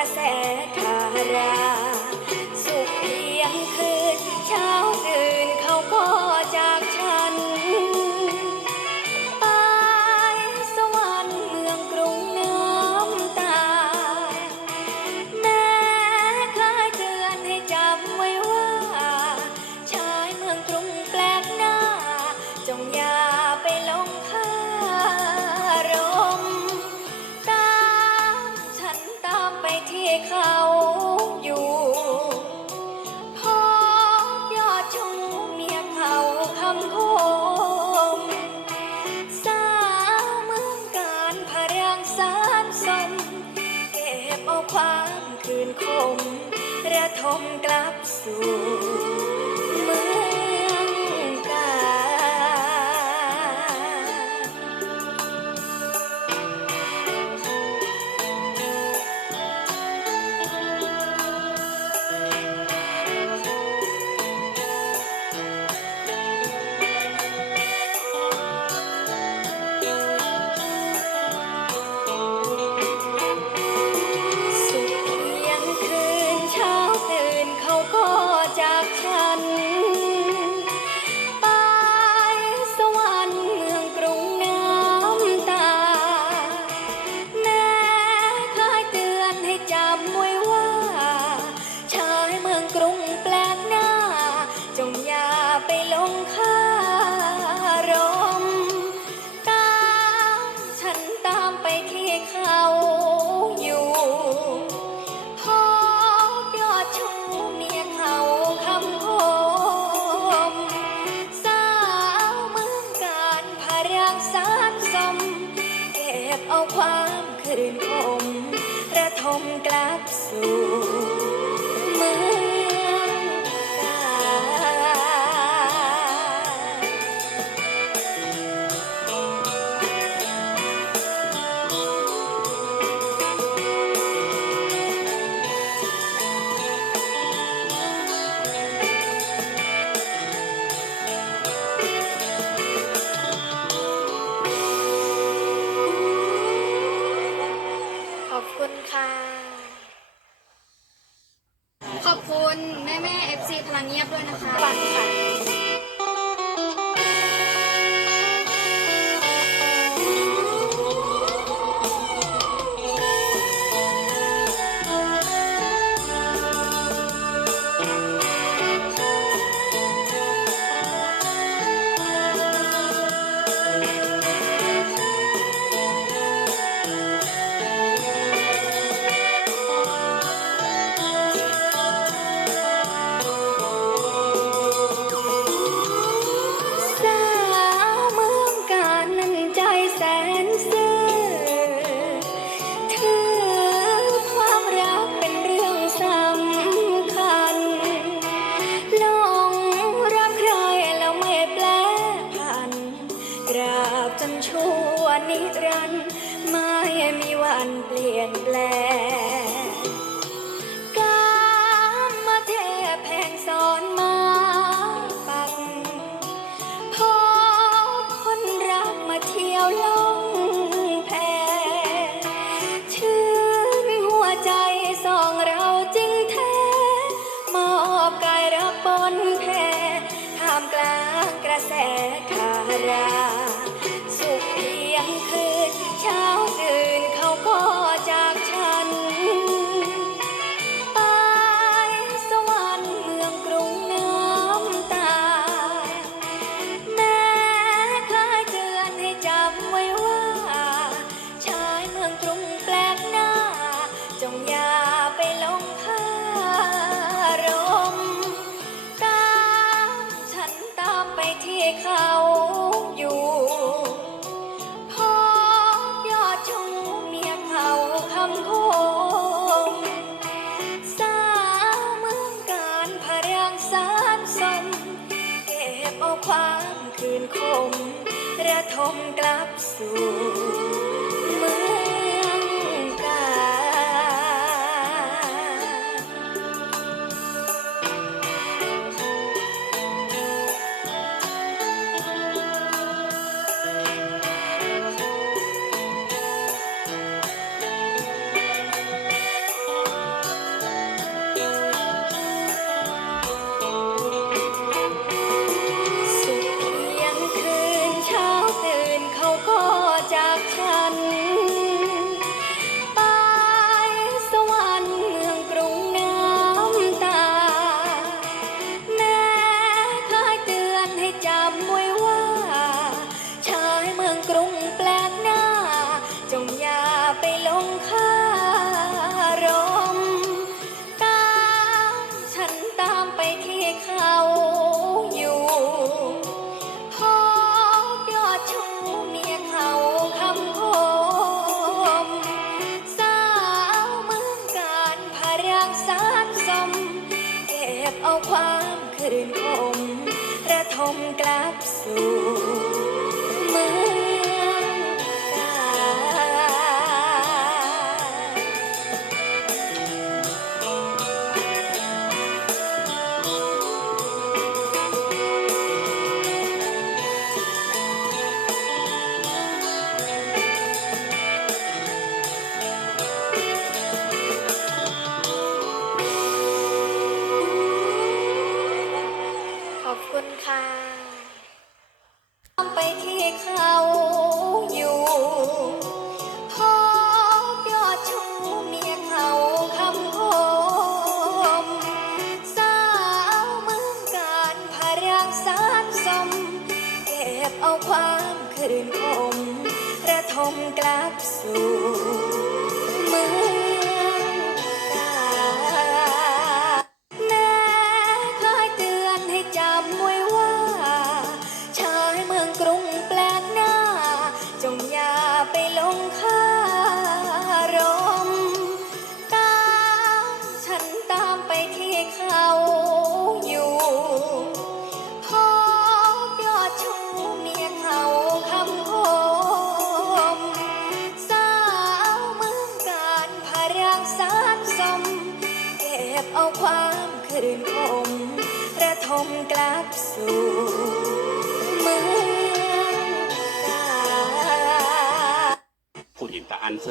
I said. มกลับสู่ ធិធំរធំក្លាប់សួរមើល ค่ะ รัน ไม่มีวันเปลี่ยนแปลงกามาเทพแผงสอนมาปักพอคนรักมาเที่ยวลงแพชื่นหัวใจสองเราจริงแท้มอบกายรับบนแพท่ามกลางกระแสคารา เขาอยู่พอยอดชงเมียเขาคำคมสาเมืองการพะเรังสามสนเก็บเอาความคืนคมระทมกลับสู่ ไปลงคารม ตามฉันตามไปที่เขาอยู่พบยอดชูเมียเขาคำคมสาวเมืองการพารังสารสมเก็บเอาความคืนคมระทมกลับสู่ ก เอาความคืนคมระทมกลับสู่เมือง ผู้หญิงตะอันเซอ